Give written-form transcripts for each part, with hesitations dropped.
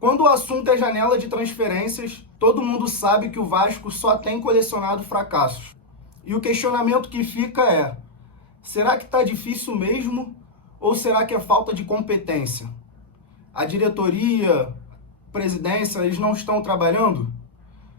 Quando o assunto é janela de transferências, todo mundo sabe que o Vasco só tem colecionado fracassos. E o questionamento que fica é: será que está difícil mesmo ou será que é falta de competência? A diretoria, presidência, eles não estão trabalhando?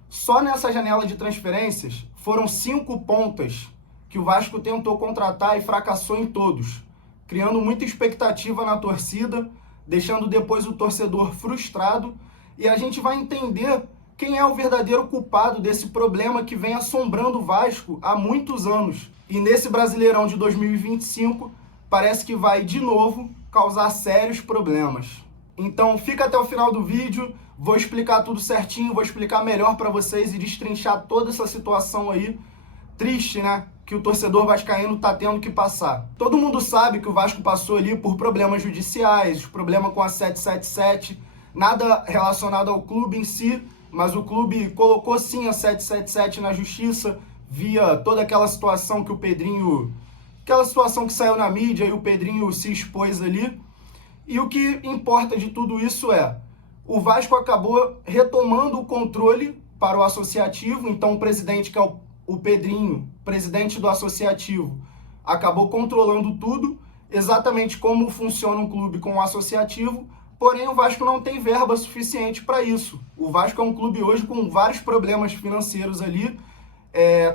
Só nessa janela de transferências foram 5 pontas que o Vasco tentou contratar e fracassou em todos, criando muita expectativa na torcida, deixando depois o torcedor frustrado, e a gente vai entender quem é o verdadeiro culpado desse problema que vem assombrando o Vasco há muitos anos. E nesse Brasileirão de 2025, parece que vai, de novo, causar sérios problemas. Então fica até o final do vídeo, vou explicar tudo certinho, vou explicar melhor para vocês e destrinchar toda essa situação aí, triste, né? Que o torcedor vascaíno tá tendo que passar. Todo mundo sabe que o Vasco passou ali por problemas judiciais, problema com a 777, nada relacionado ao clube em si, mas o clube colocou sim a 777 na justiça, via toda aquela situação que o Pedrinho, aquela situação que saiu na mídia e o Pedrinho se expôs ali. E o que importa de tudo isso é, o Vasco acabou retomando o controle para o associativo, então o presidente, que é o Pedrinho, presidente do associativo, acabou controlando tudo, exatamente como funciona um clube com um associativo, porém o Vasco não tem verba suficiente para isso. O Vasco é um clube hoje com vários problemas financeiros ali,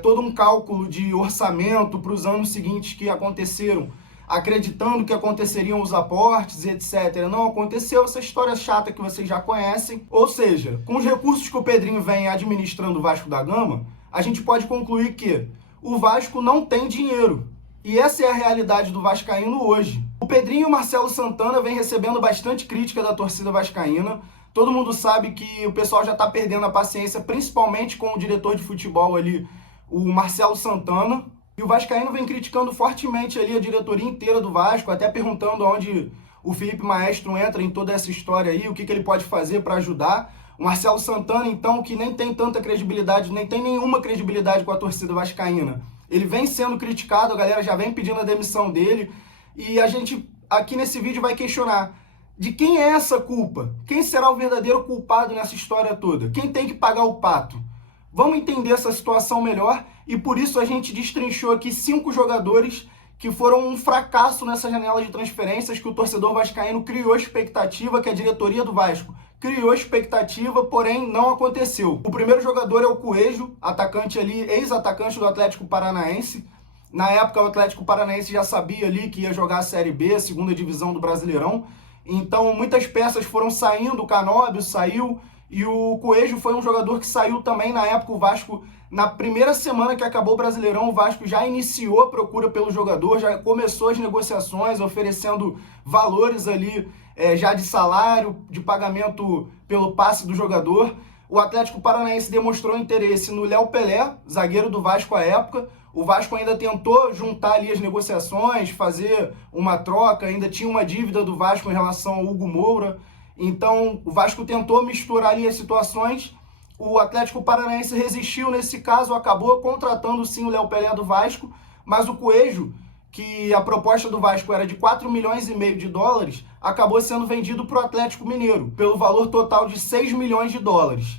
todo um cálculo de orçamento para os anos seguintes que aconteceram, acreditando que aconteceriam os aportes e etc. Não aconteceu, essa história chata que vocês já conhecem. Ou seja, com os recursos que o Pedrinho vem administrando o Vasco da Gama, a gente pode concluir que o Vasco não tem dinheiro. E essa é a realidade do vascaíno hoje. O Pedrinho e o Marcelo Santana vêm recebendo bastante crítica da torcida vascaína. Todo mundo sabe que o pessoal já está perdendo a paciência, principalmente com o diretor de futebol ali, o Marcelo Santana. E o vascaíno vem criticando fortemente ali a diretoria inteira do Vasco, até perguntando onde o Felipe Maestro entra em toda essa história aí, o que ele pode fazer para ajudar. O Marcelo Santana, então, que nem tem tanta credibilidade, nem tem nenhuma credibilidade com a torcida vascaína, ele vem sendo criticado, a galera já vem pedindo a demissão dele, e a gente aqui nesse vídeo vai questionar de quem é essa culpa? Quem será o verdadeiro culpado nessa história toda? Quem tem que pagar o pato? Vamos entender essa situação melhor, e por isso a gente destrinchou aqui 5 jogadores que foram um fracasso nessa janela de transferências, que o torcedor vascaíno criou expectativa, que a diretoria do Vasco criou expectativa, porém não aconteceu. O primeiro jogador é o Coelho, atacante ali, ex-atacante do Atlético Paranaense. Na época o Atlético Paranaense já sabia ali que ia jogar a Série B, a segunda divisão do Brasileirão. Então muitas peças foram saindo, o Canóbio saiu, e o Coelho foi um jogador que saiu também. Na época o Vasco, na primeira semana que acabou o Brasileirão, o Vasco já iniciou a procura pelo jogador, já começou as negociações, oferecendo valores ali, já de salário, de pagamento pelo passe do jogador. O Atlético Paranaense demonstrou interesse no Léo Pelé, zagueiro do Vasco à época. O Vasco ainda tentou juntar ali as negociações, fazer uma troca, ainda tinha uma dívida do Vasco em relação ao Hugo Moura. Então o Vasco tentou misturar ali as situações. O Atlético Paranaense resistiu nesse caso, acabou contratando sim o Léo Pelé do Vasco, mas o Coelho, que a proposta do Vasco era de 4,5 milhões de dólares, acabou sendo vendido para o Atlético Mineiro, pelo valor total de 6 milhões de dólares.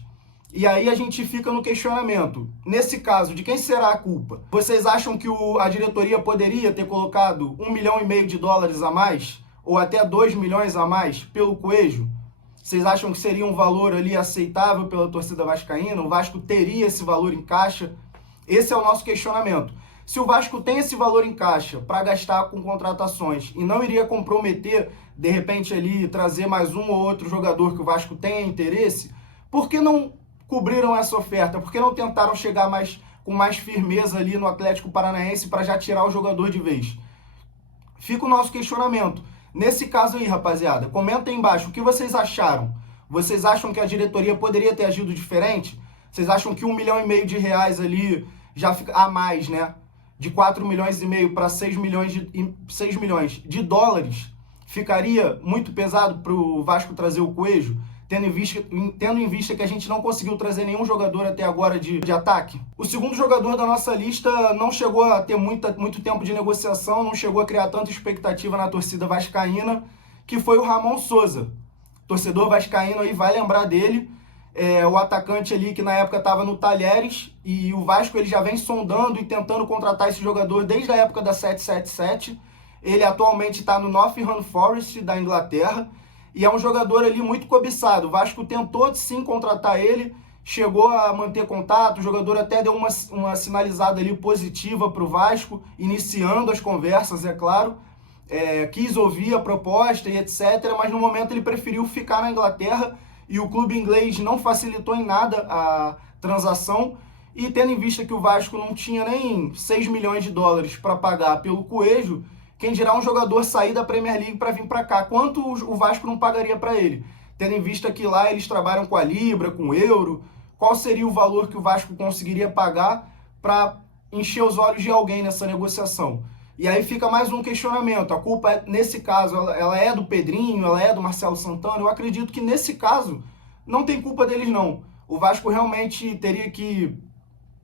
E aí a gente fica no questionamento, nesse caso, de quem será a culpa? Vocês acham que a diretoria poderia ter colocado 1,5 milhão de dólares a mais, ou até 2 milhões a mais, pelo Coelho? Vocês acham que seria um valor ali aceitável pela torcida vascaína? O Vasco teria esse valor em caixa? Esse é o nosso questionamento. Se o Vasco tem esse valor em caixa para gastar com contratações e não iria comprometer, de repente, ali, trazer mais um ou outro jogador que o Vasco tenha interesse, por que não cobriram essa oferta? Por que não tentaram chegar com mais firmeza ali no Atlético Paranaense para já tirar o jogador de vez? Fica o nosso questionamento. Nesse caso aí, rapaziada, comenta aí embaixo o que vocês acharam. Vocês acham que a diretoria poderia ter agido diferente? Vocês acham que 1,5 milhão de reais ali já fica a mais, né? De 4,5 milhões para 6 milhões de dólares ficaria muito pesado para o Vasco trazer o Coelho, tendo em vista que a gente não conseguiu trazer nenhum jogador até agora de ataque? O segundo jogador da nossa lista não chegou a ter muito tempo de negociação, não chegou a criar tanta expectativa na torcida vascaína, que foi o Ramon Souza. torcedor vascaíno aí vai lembrar dele. O atacante ali que na época estava no Talheres, e o Vasco ele já vem sondando e tentando contratar esse jogador desde a época da 777. Ele atualmente está no Nottingham Forest da Inglaterra e é um jogador ali muito cobiçado. O Vasco tentou sim contratar ele, chegou a manter contato, o jogador até deu uma sinalizada ali positiva para o Vasco, iniciando as conversas, é claro. Quis ouvir a proposta e etc, mas no momento ele preferiu ficar na Inglaterra e o clube inglês não facilitou em nada a transação, e tendo em vista que o Vasco não tinha nem 6 milhões de dólares para pagar pelo Coelho, quem dirá um jogador sair da Premier League para vir para cá, quanto o Vasco não pagaria para ele? Tendo em vista que lá eles trabalham com a Libra, com o Euro, qual seria o valor que o Vasco conseguiria pagar para encher os olhos de alguém nessa negociação? E aí fica mais um questionamento. A culpa, nesse caso, ela é do Pedrinho, ela é do Marcelo Santana. Eu acredito que nesse caso não tem culpa deles, não. O Vasco realmente teria que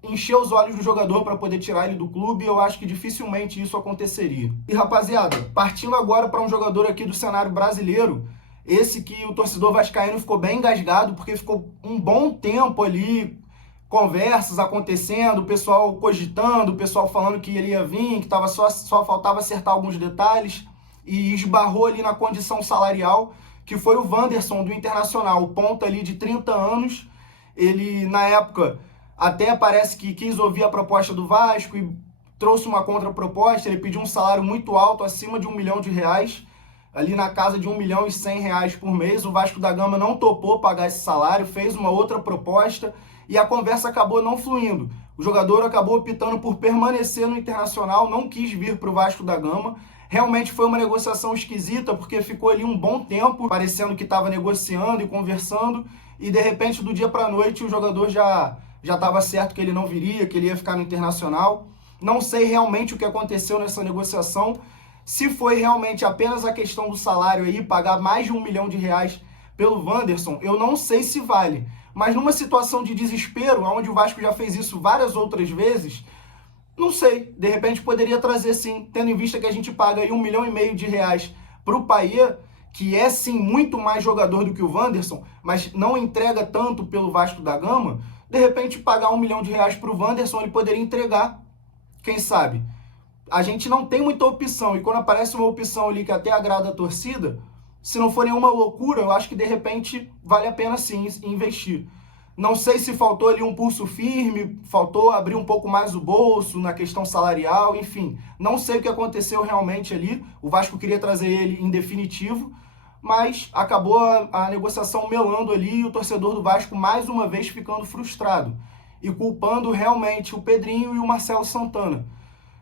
encher os olhos do jogador para poder tirar ele do clube, e eu acho que dificilmente isso aconteceria. E rapaziada, partindo agora para um jogador aqui do cenário brasileiro, esse que o torcedor vascaíno ficou bem engasgado, porque ficou um bom tempo ali, conversas acontecendo, o pessoal cogitando, o pessoal falando que ele ia vir, que só faltava acertar alguns detalhes, e esbarrou ali na condição salarial, que foi o Wanderson do Internacional, o ponta ali de 30 anos. Ele, na época, até parece que quis ouvir a proposta do Vasco e trouxe uma contraproposta. Ele pediu um salário muito alto, acima de R$1 milhão, ali na casa de R$1.100.000 por mês. O Vasco da Gama não topou pagar esse salário, fez uma outra proposta, e a conversa acabou não fluindo. O jogador acabou optando por permanecer no Internacional, não quis vir para o Vasco da Gama. Realmente foi uma negociação esquisita, porque ficou ali um bom tempo, parecendo que estava negociando e conversando, e de repente, do dia para a noite, o jogador já estava certo que ele não viria, que ele ia ficar no Internacional. Não sei realmente o que aconteceu nessa negociação, se foi realmente apenas a questão do salário aí, pagar mais de R$1 milhão pelo Wanderson, eu não sei se vale. Mas numa situação de desespero, onde o Vasco já fez isso várias outras vezes, não sei, de repente poderia trazer sim, tendo em vista que a gente paga aí R$1,5 milhão para o Payet, que é sim muito mais jogador do que o Wanderson, mas não entrega tanto pelo Vasco da Gama. De repente pagar R$1 milhão para o Wanderson, ele poderia entregar, quem sabe? A gente não tem muita opção, e quando aparece uma opção ali que até agrada a torcida, se não for nenhuma loucura, eu acho que de repente vale a pena sim investir. Não sei se faltou ali um pulso firme, faltou abrir um pouco mais o bolso na questão salarial, enfim. Não sei o que aconteceu realmente ali. O Vasco queria trazer ele em definitivo, mas acabou a negociação melando ali, e o torcedor do Vasco mais uma vez ficando frustrado e culpando realmente o Pedrinho e o Marcelo Santana.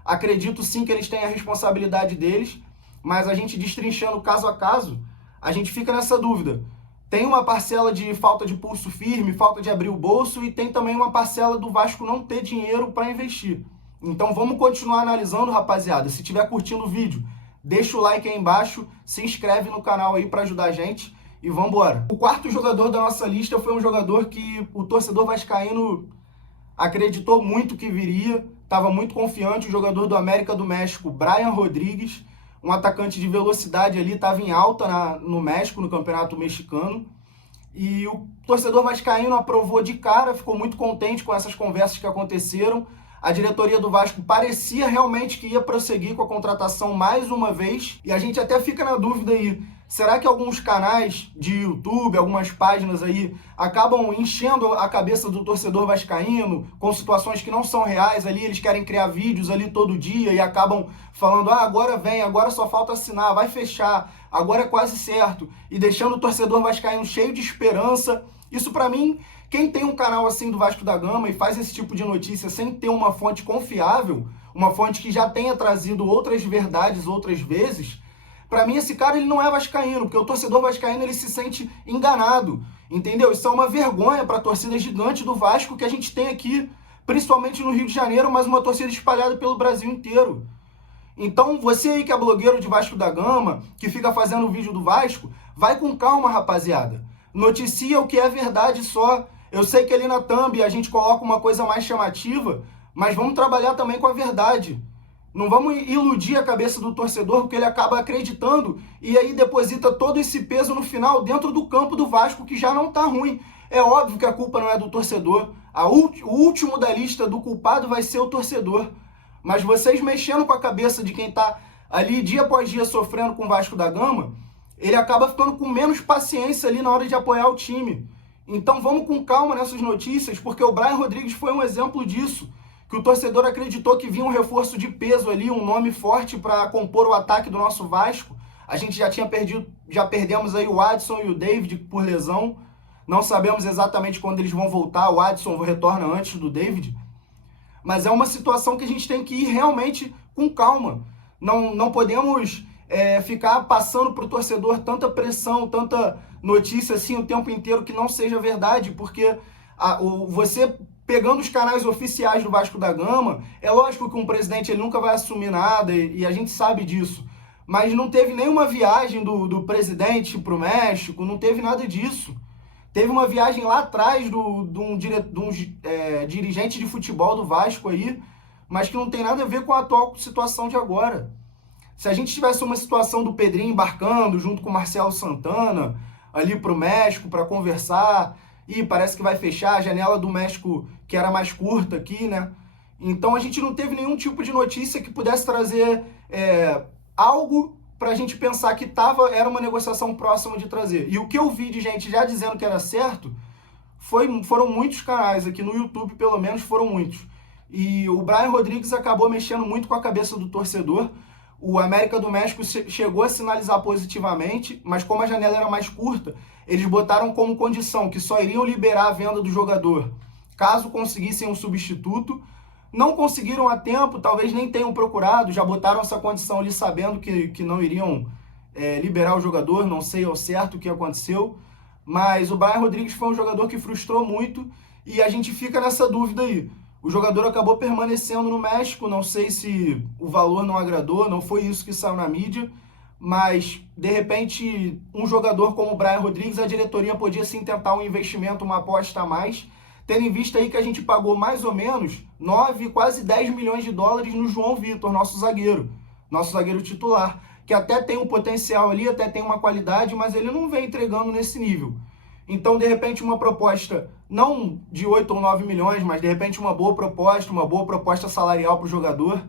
Acredito sim que eles têm a responsabilidade deles, mas a gente destrinchando caso a caso, a gente fica nessa dúvida. Tem uma parcela de falta de pulso firme, falta de abrir o bolso, e tem também uma parcela do Vasco não ter dinheiro para investir. Então vamos continuar analisando, rapaziada. Se estiver curtindo o vídeo, deixa o like aí embaixo, se inscreve no canal aí para ajudar a gente e vamos embora. O quarto jogador da nossa lista foi um jogador que o torcedor vascaíno acreditou muito que viria, estava muito confiante, o jogador do América do México, Brian Rodrigues, um atacante de velocidade ali, estava em alta no México, no Campeonato Mexicano. E o torcedor vascaíno aprovou de cara, ficou muito contente com essas conversas que aconteceram. A diretoria do Vasco parecia realmente que ia prosseguir com a contratação mais uma vez. E a gente até fica na dúvida aí, será que alguns canais de YouTube, algumas páginas aí, acabam enchendo a cabeça do torcedor vascaíno com situações que não são reais ali? Eles querem criar vídeos ali todo dia e acabam falando, agora vem, agora só falta assinar, vai fechar, agora é quase certo. E deixando o torcedor vascaíno cheio de esperança. Isso pra mim, quem tem um canal assim do Vasco da Gama e faz esse tipo de notícia sem ter uma fonte confiável, uma fonte que já tenha trazido outras verdades outras vezes, para mim, esse cara ele não é vascaíno, porque o torcedor vascaíno ele se sente enganado, entendeu? Isso é uma vergonha para a torcida gigante do Vasco que a gente tem aqui, principalmente no Rio de Janeiro, mas uma torcida espalhada pelo Brasil inteiro. Então, você aí que é blogueiro de Vasco da Gama, que fica fazendo vídeo do Vasco, vai com calma, rapaziada. Noticia o que é verdade só. Eu sei que ali na thumb a gente coloca uma coisa mais chamativa, mas vamos trabalhar também com a verdade. Não vamos iludir a cabeça do torcedor, porque ele acaba acreditando e aí deposita todo esse peso no final dentro do campo do Vasco, que já não está ruim. É óbvio que a culpa não é do torcedor. O último da lista do culpado vai ser o torcedor. Mas vocês mexendo com a cabeça de quem está ali dia após dia sofrendo com o Vasco da Gama, ele acaba ficando com menos paciência ali na hora de apoiar o time. Então vamos com calma nessas notícias, porque o Brian Rodrigues foi um exemplo disso, que o torcedor acreditou que vinha um reforço de peso ali, um nome forte para compor o ataque do nosso Vasco. A gente já perdemos aí o Adson e o David por lesão. Não sabemos exatamente quando eles vão voltar. O Adson retorna antes do David. Mas é uma situação que a gente tem que ir realmente com calma. Não podemos ficar passando para o torcedor tanta pressão, tanta notícia assim o tempo inteiro que não seja verdade, porque você pegando os canais oficiais do Vasco da Gama, é lógico que um presidente ele nunca vai assumir nada e a gente sabe disso, mas não teve nenhuma viagem do presidente para o México, não teve nada disso. Teve uma viagem lá atrás de um dirigente de futebol do Vasco aí, mas que não tem nada a ver com a atual situação de agora. Se a gente tivesse uma situação do Pedrinho embarcando junto com o Marcelo Santana ali para o México para conversar, e parece que vai fechar a janela do México, que era mais curta aqui, né? Então a gente não teve nenhum tipo de notícia que pudesse trazer algo para a gente pensar que era uma negociação próxima de trazer. E o que eu vi de gente já dizendo que era certo, foram muitos canais aqui no YouTube, pelo menos foram muitos. E o Brian Rodrigues acabou mexendo muito com a cabeça do torcedor. O América do México chegou a sinalizar positivamente, mas como a janela era mais curta, eles botaram como condição que só iriam liberar a venda do jogador caso conseguissem um substituto. Não conseguiram a tempo, talvez nem tenham procurado, já botaram essa condição ali sabendo que não iriam liberar o jogador, não sei ao certo o que aconteceu, mas o Brian Rodrigues foi um jogador que frustrou muito e a gente fica nessa dúvida aí. O jogador acabou permanecendo no México, não sei se o valor não agradou, não foi isso que saiu na mídia, mas de repente um jogador como o Brian Rodrigues, a diretoria podia sim tentar um investimento, uma aposta a mais, tendo em vista aí que a gente pagou mais ou menos 9, quase 10 milhões de dólares no João Vitor, nosso zagueiro titular, que até tem um potencial ali, até tem uma qualidade, mas ele não vem entregando nesse nível. Então, de repente, uma proposta, não de 8 ou 9 milhões, mas de repente uma boa proposta salarial para o jogador,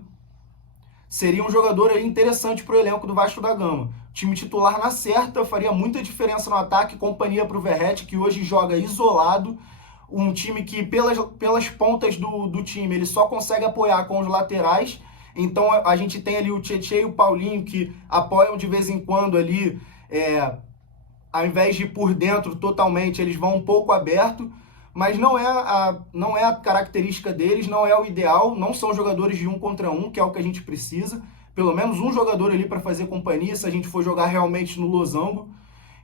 seria um jogador aí interessante para o elenco do Vasco da Gama. Time titular na certa, faria muita diferença no ataque, companhia para o Verratti, que hoje joga isolado, um time que pelas pontas do time ele só consegue apoiar com os laterais. Então a gente tem ali o Tietê e o Paulinho que apoiam de vez em quando ali, ao invés de ir por dentro totalmente, eles vão um pouco aberto, mas não é a característica deles, não é o ideal, não são jogadores de 1 contra 1, que é o que a gente precisa. Pelo menos um jogador ali para fazer companhia, se a gente for jogar realmente no losango.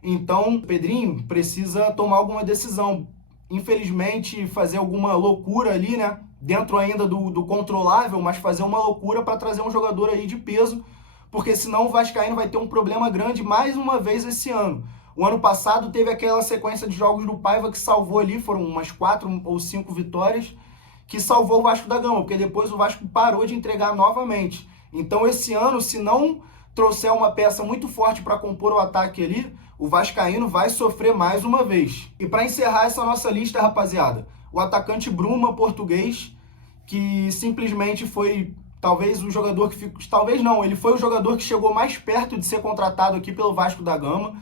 Então o Pedrinho precisa tomar alguma decisão. Infelizmente, fazer alguma loucura ali, né? Dentro ainda do controlável, mas fazer uma loucura para trazer um jogador aí de peso, porque senão o Vascaíno vai ter um problema grande mais uma vez esse ano. O ano passado teve aquela sequência de jogos do Paiva que salvou ali, foram umas 4 ou 5 vitórias, que salvou o Vasco da Gama, porque depois o Vasco parou de entregar novamente. Então esse ano, se não trouxer uma peça muito forte para compor o ataque ali, o Vascaíno vai sofrer mais uma vez. E para encerrar essa nossa lista, rapaziada, o atacante Bruma, português, que simplesmente foi talvez o jogador que ele foi o jogador que chegou mais perto de ser contratado aqui pelo Vasco da Gama.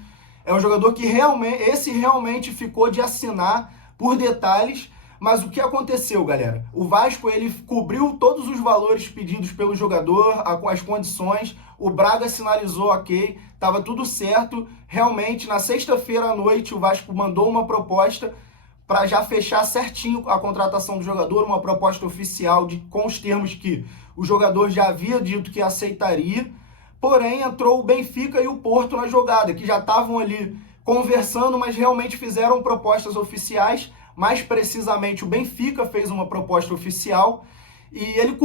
É um jogador que realmente ficou de assinar por detalhes. Mas o que aconteceu, galera? O Vasco ele cobriu todos os valores pedidos pelo jogador, as condições. O Braga sinalizou ok, estava tudo certo. Realmente, na sexta-feira à noite, o Vasco mandou uma proposta para já fechar certinho a contratação do jogador, uma proposta oficial com os termos que o jogador já havia dito que aceitaria. Porém, entrou o Benfica e o Porto na jogada, que já estavam ali conversando, mas realmente fizeram propostas oficiais. Mais precisamente, o Benfica fez uma proposta oficial e ele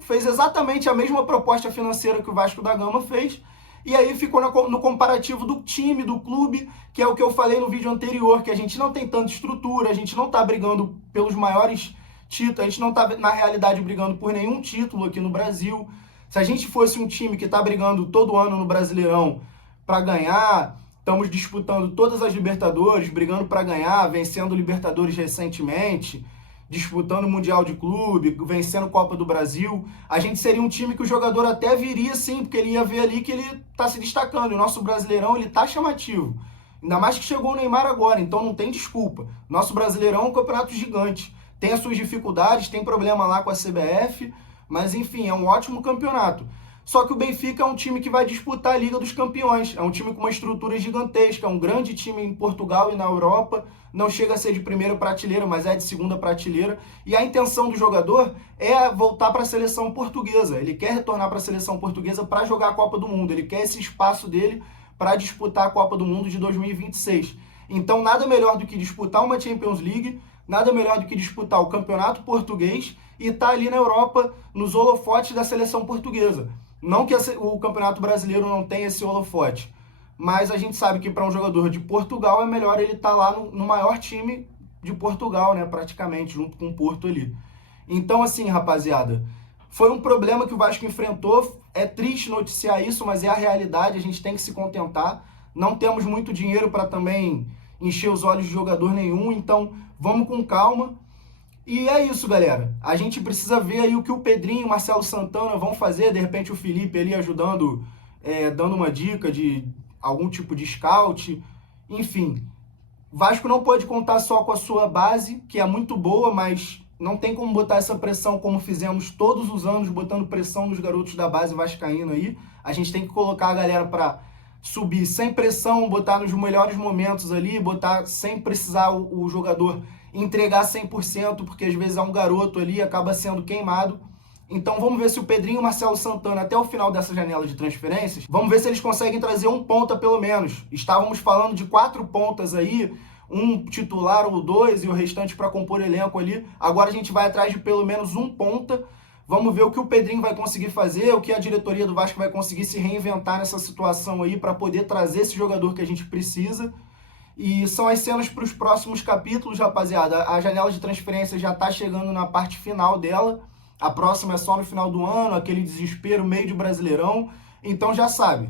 fez exatamente a mesma proposta financeira que o Vasco da Gama fez. E aí ficou no comparativo do time, do clube, que é o que eu falei no vídeo anterior, que a gente não tem tanta estrutura, a gente não está brigando pelos maiores títulos, a gente não está, na realidade, brigando por nenhum título aqui no Brasil. Se a gente fosse um time que está brigando todo ano no Brasileirão para ganhar, estamos disputando todas as Libertadores, brigando para ganhar, vencendo o Libertadores recentemente, disputando o Mundial de Clube, vencendo Copa do Brasil, a gente seria um time que o jogador até viria sim, porque ele ia ver ali que ele está se destacando. E o nosso Brasileirão, ele está chamativo. Ainda mais que chegou o Neymar agora, então não tem desculpa. Nosso Brasileirão é um campeonato gigante. Tem as suas dificuldades, tem problema lá com a CBF, mas enfim, é um ótimo campeonato. Só que o Benfica é um time que vai disputar a Liga dos Campeões. É um time com uma estrutura gigantesca, é um grande time em Portugal e na Europa. Não chega a ser de primeira prateleira, mas é de segunda prateleira. E a intenção do jogador é voltar para a seleção portuguesa. Ele quer retornar para a seleção portuguesa para jogar a Copa do Mundo. Ele quer esse espaço dele para disputar a Copa do Mundo de 2026. Então, nada melhor do que disputar uma Champions League, nada melhor do que disputar o Campeonato Português e estar ali na Europa, nos holofotes da seleção portuguesa. Não que o Campeonato Brasileiro não tenha esse holofote, mas a gente sabe que para um jogador de Portugal é melhor ele estar lá no maior time de Portugal, né, praticamente, junto com o Porto ali. Então, assim, rapaziada, foi um problema que o Vasco enfrentou. É triste noticiar isso, mas é a realidade, a gente tem que se contentar. Não temos muito dinheiro para também encher os olhos de jogador nenhum, então vamos com calma. E é isso, galera. A gente precisa ver aí o que o Pedrinho e o Marcelo Santana vão fazer. De repente o Felipe ali ajudando, dando uma dica de algum tipo de scout. Enfim, Vasco não pode contar só com a sua base, que é muito boa, mas não tem como botar essa pressão como fizemos todos os anos, botando pressão nos garotos da base vascaína aí. A gente tem que colocar a galera para subir sem pressão, botar nos melhores momentos ali, botar sem precisar o jogador entregar 100%, porque às vezes é um garoto ali, acaba sendo queimado. Então vamos ver se o Pedrinho e o Marcelo Santana, até o final dessa janela de transferências, vamos ver se eles conseguem trazer um ponta pelo menos. Estávamos falando de 4 pontas aí, um titular ou 2 e o restante para compor elenco ali. Agora a gente vai atrás de pelo menos um ponta. Vamos ver o que o Pedrinho vai conseguir fazer, o que a diretoria do Vasco vai conseguir se reinventar nessa situação aí para poder trazer esse jogador que a gente precisa. E são as cenas para os próximos capítulos, rapaziada. A janela de transferência já está chegando na parte final dela. A próxima é só no final do ano, aquele desespero meio de Brasileirão. Então já sabe,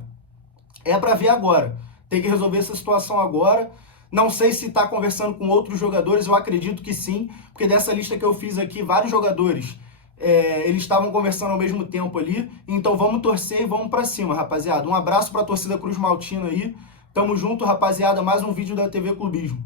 é para ver agora. Tem que resolver essa situação agora. Não sei se está conversando com outros jogadores, eu acredito que sim. Porque dessa lista que eu fiz aqui, vários jogadores, eles estavam conversando ao mesmo tempo ali. Então vamos torcer e vamos para cima, rapaziada. Um abraço para a torcida Cruz Maltina aí. Tamo junto, rapaziada. Mais um vídeo da TV Clubismo.